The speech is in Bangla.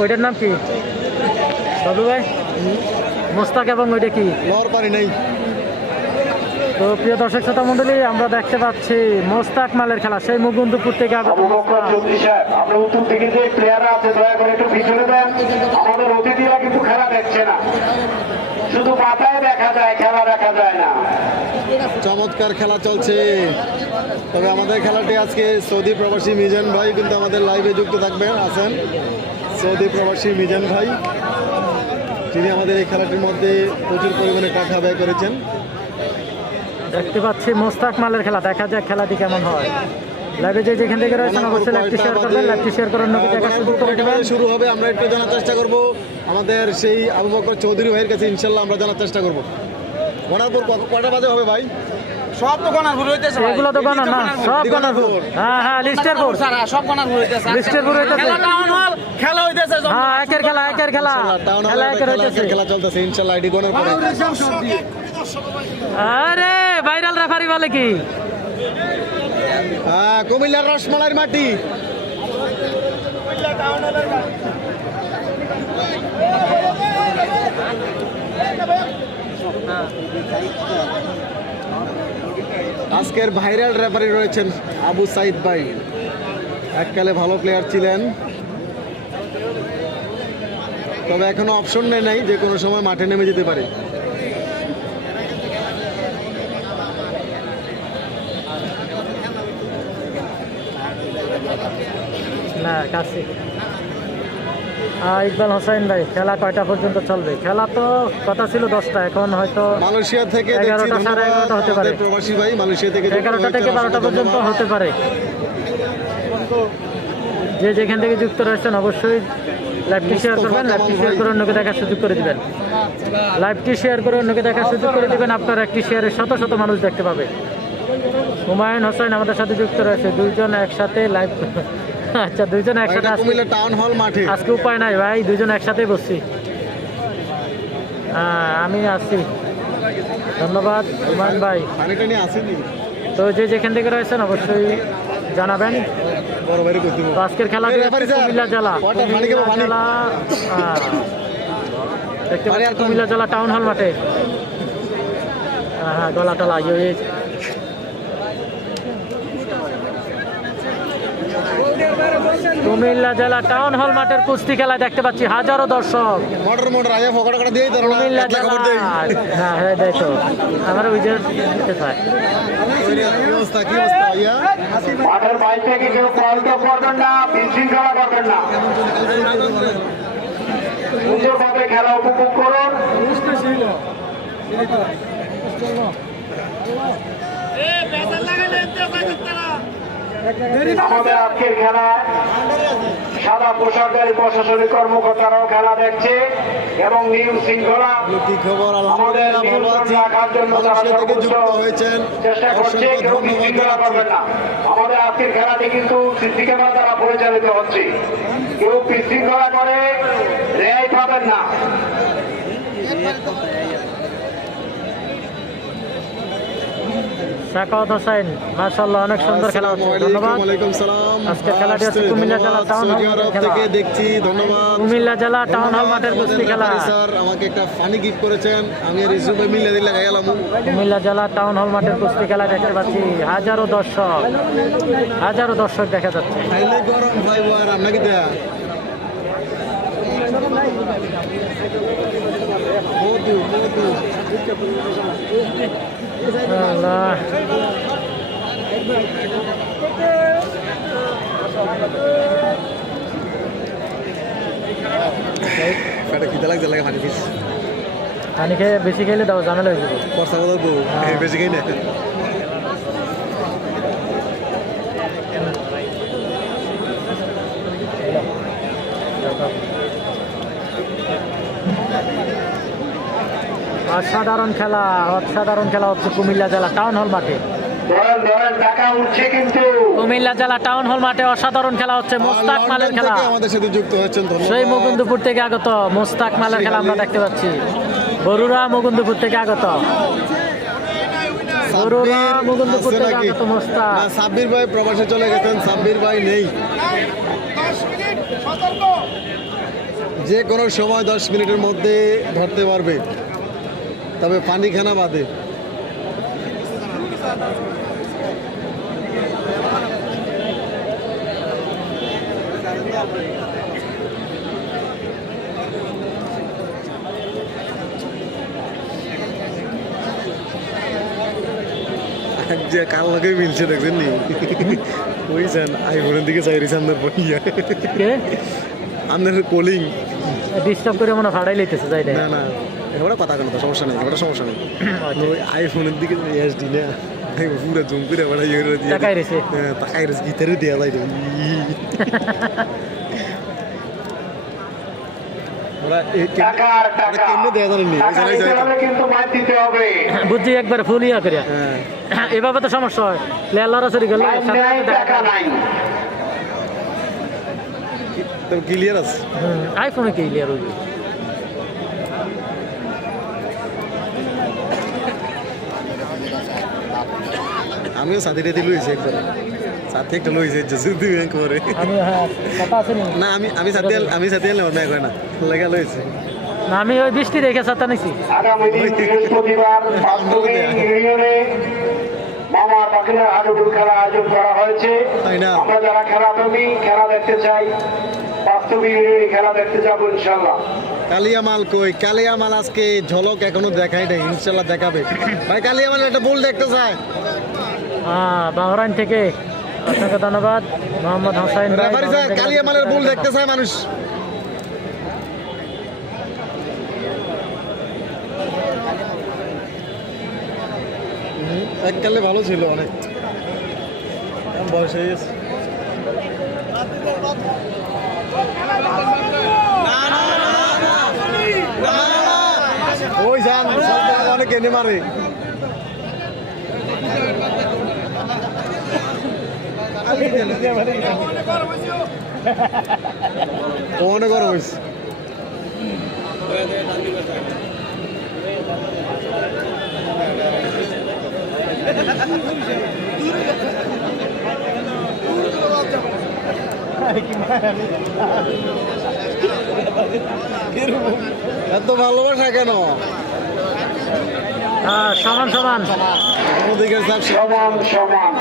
ওইটার নাম কি বাবু ভাই? মোস্তাক এবং ওইটা কি? লর পারি নাই। তো প্রিয় দর্শক শ্রোতা মন্ডলী, আমরা দেখতে পাচ্ছি মোস্তাক মালের খেলা, সেই মুকুন্দপুর থেকে আগত। আমরা উত্তর দিকে যে প্লেয়াররা আছে দয়া করে একটু পিছনে দেন। আমাদের অতিথিরা কিন্তু খেলা দেখছে না, শুধু মাথায় দেখা যায়, খেলা দেখা যায় না। চমৎকার খেলা চলছে। তবে আমাদের খেলাটি আজকে সৌদি প্রবাসী মিজান ভাই কিন্তু আমাদের লাইভে যুক্ত থাকবেন, আছেন সৌদি প্রবাসী মিজান ভাই, তিনি আমাদের এই খেলাটির মধ্যে প্রচুর পরিমাণে টাকা ব্যয় করেছেন। দেখতে পাচ্ছি মোস্তাক মালের খেলা, দেখা যাক খেলাটি কেমন হয়। লাইভে যে যেখান থেকে রয়েছেন অবশ্যই লাইভটি শেয়ার করবেন, লাইভটি শেয়ার করার নতুন দেখার সুযোগ করে দেবেন। শুরু হবে, আমরা একটু জানার চেষ্টা করব আমাদের সেই আবু বকর চৌধুরী ভাইয়ের কাছে, ইনশাল্লাহ আমরা জানার চেষ্টা করব। গনারপুর কটা বাজে হবে ভাই? সব তো গনারপুর হইতেছে, এগুলো তো গনা না, সব গনারপুর। হ্যাঁ হ্যাঁ, লিস্টের বোর্ড, সব গনারপুর হইতেছে, লিস্টের বোর্ড হইতেছে। খেলা টাউন হল খেলা হইতেছে। হ্যাঁ, একের খেলা, একের খেলা, টাউন খেলা একের হইতেছে। খেলা চলতেছে, ইনশাল্লাহ আইডি গনারপুর। আরে ভাইরাল রেফারি বলে কি? হ্যাঁ, কুমিল্লার রসমালাইর মাটি। আজকের ভাইরাল রেফারি রয়েছেন আবু সাইদ ভাই, এককালে ভালো প্লেয়ার ছিলেন, তবে এখনো অপশন নেই, যে কোনো সময় মাঠে নেমে যেতে পারে। না কাছে ইকবাল হোসেন ভাই, খেলা কয়টা পর্যন্ত চলবে? খেলা তো কথা ছিল 10টা, এখন হয়তো মালয়েশিয়া থেকে 11টা, 11:30 হতে পারে। প্রবাসী ভাই মালয়েশিয়া থেকে 11টা থেকে 12টা পর্যন্ত হতে পারে। যে যেখান থেকে যুক্ত রয়েছেন অবশ্যই লাইভটি শেয়ার করবেন, লাইভটি শেয়ার করে অন্যকে দেখার সুযোগ করে দিবেন, লাইভটি শেয়ার করে অন্যকে দেখার সুযোগ করে দিবেন। আপনার একটি শেয়ারে শত শত মানুষ দেখতে পাবে। হুমায়ুন হোসেন আমাদের সাথে যুক্ত রয়েছে, দুইজন একসাথে লাইভ। আচ্ছা, দুইজন একসাথে কুমিল্লা টাউন হল মাঠে। আজকে উপায় নাই ভাই, দুইজন একসাথেই বসছি। আমি আসছি, ধন্যবাদ হুমায়ুন ভাই। পানিটা নিয়ে আসেনি তো যে যেখান থেকে রয়েছেন অবশ্যই জানাবেন। বড় ভাইরে কই দিব। তো আজকের খেলা কুমিল্লা জেলা, দেখতে পাচ্ছি কুমিল্লা জেলা টাউন হল মাঠে। হ্যাঁ, গলা টলা কুমিল্লা জেলা টাউন হল মাঠের কুস্তি খেলা দেখতে পাচ্ছি, হাজারো দর্শক। কুমিল্লা জেলা, হ্যাঁ হ্যাঁ, দেখো আমার উইজের চায়। মাঠের বাইরে থেকে কেউ কলটা করবেন না, বিশৃঙ্খলা করবেন না, সুন্দরভাবে খেলা উপভোগ করুন। আমাদের আজকের খেলায় সাদা পোশাকের প্রশাসনিক কর্মকর্তারাও খেলা দেখছে এবং নিয়ম শৃঙ্খলা আমাদের নিয়ন্ত্রণ রাখার জন্য তারা সর্বোচ্চ চেষ্টা করছে। কেউ বিশৃঙ্খলা করবেন না। আমাদের আজকের খেলাটি কিন্তু সিসি ক্যামেরা দ্বারা পরিচালিত হচ্ছে, কেউ বিশৃঙ্খলা করে রেহাই পাবেন না। সাকাওয়াত হোসেন, মাশাআল্লাহ, অনেক সুন্দর খেলা হচ্ছে, ধন্যবাদ। আজকে খেলাটি হচ্ছে কুমিল্লা জেলা টাউন হল থেকে দেখছি, ধন্যবাদ। কুমিল্লা জেলা টাউন হল মাঠের কুস্তি খেলা। স্যার আমাকে একটা ফানি গিফট করেছেন, আমি আর রিজু ভাই মিলে দিলে গেলাম। কুমিল্লা জেলা টাউন হল মাঠের কুস্তি খেলা দেখতে পাচ্ছি, হাজারো দর্শক, হাজারো দর্শক দেখা যাচ্ছে। গরম ভাই আর আপনাকে দেয়া আল্লাহ, পানি খেয়ে বেশি খেলে দাও, ঝামেলা হয়ে যাবে। বেশি খাই না। অসাধারণ খেলা, অসাধারণ খেলা হচ্ছে কুমিল্লা জেলা টাউন হল মাঠে। কুমিল্লা জেলা টাউন হল মাঠে অসাধারণ খেলা হচ্ছে, মোস্তাক মালের খেলা। আমাদের সাথে যুক্ত হচ্ছেন সেই মুকুন্দপুর থেকে আগত মোস্তাক মালের খেলা আমরা দেখতে পাচ্ছি। বরুড়া মুকুন্দপুর থেকে আগত, বরুড়া মুকুন্দপুর থেকে আগত মোস্তাক। সাব্বির ভাই প্রবাসে চলে গেছেন, সাব্বির ভাই নেই। যে কোনো সময় 10 মিনিটের মধ্যে ধরতে পারবে, তবে পানিখানা বাদে। যে কাল লগে মিলছে দেখছেন নি ওইছেন আইফোনের দিকে চাই রিসান পড়িয়া কে আপনার কলিং ডিস্টার্ব করে মনে ফাড়াই লইতেছে যাই দেয় না না ওটা কথা কেন সমস্যা নেই, ওটা সমস্যা নেই। ওই আইফোনের দিকে এসডি না পুরো জুম করে ওটা ইয়ে করে দিয়ে তাকাই রয়েছে। তাকাই রয়েছে গিটারে দেওয়া যায় ওরা টাকার টাকা কেমনে দেওয়া জানেননি টাকা দিতে হলে কিন্তু মাছ দিতে হবে। বুদ্ধি একবার ফুল ইয়া করিয়া হ্যাঁ এভাবে তো সমস্যা হয় লেলারা চুরি গেল লাইন নাই, টাকা নাই। তোর ক্লিয়ার আছে আইফোনে কি ক্লিয়ার হইবে আমিও সাথীরে দিল হয়েছে একবার সাথে একটা লইছে যদি ব্যাংক করে আমি হ্যাঁ কথা আছে নি না আমি সাথে এলাম না করে না লেগা লইছে না আমি ওই বৃষ্টি দেখে ছাতা নিছি আগামী দিন বৃহস্পতিবার বাস্তবিক ইউনিয়নে মামার বাকিনার হাডুডুর খেলা আয়োজন করা হয়েছে। তাই না? আমরা যারা খেলা প্রেমী খেলা দেখতে চাই, বাস্তবিক ইউনিয়নে খেলা দেখতে যাবো ইনশাল্লাহ। কালিয়া মাল কই কালিয়া মাল আজকে ঝলক এখনো দেখাই নাই, ইনশাল্লাহ দেখাবে। ভাই কালিয়া মাল একটা বল দেখতে চায় হ্যাঁ বাহরাইন থেকে অসংখ্য ধন্যবাদ মোহাম্মদ হোসাইন ভাই, রেফারি স্যার বাহরাইন থেকে কালিয়া মালের বল দেখতে চায় মানুষ। এককালে ভালো ছিল অনেক, বয়স হয়ে গেছে। ওই যান অনেক এনে মারে অনেক গরম হয়েছে। এত ভালোবাসা কেন? সমান সমান আমাদের সমান সমান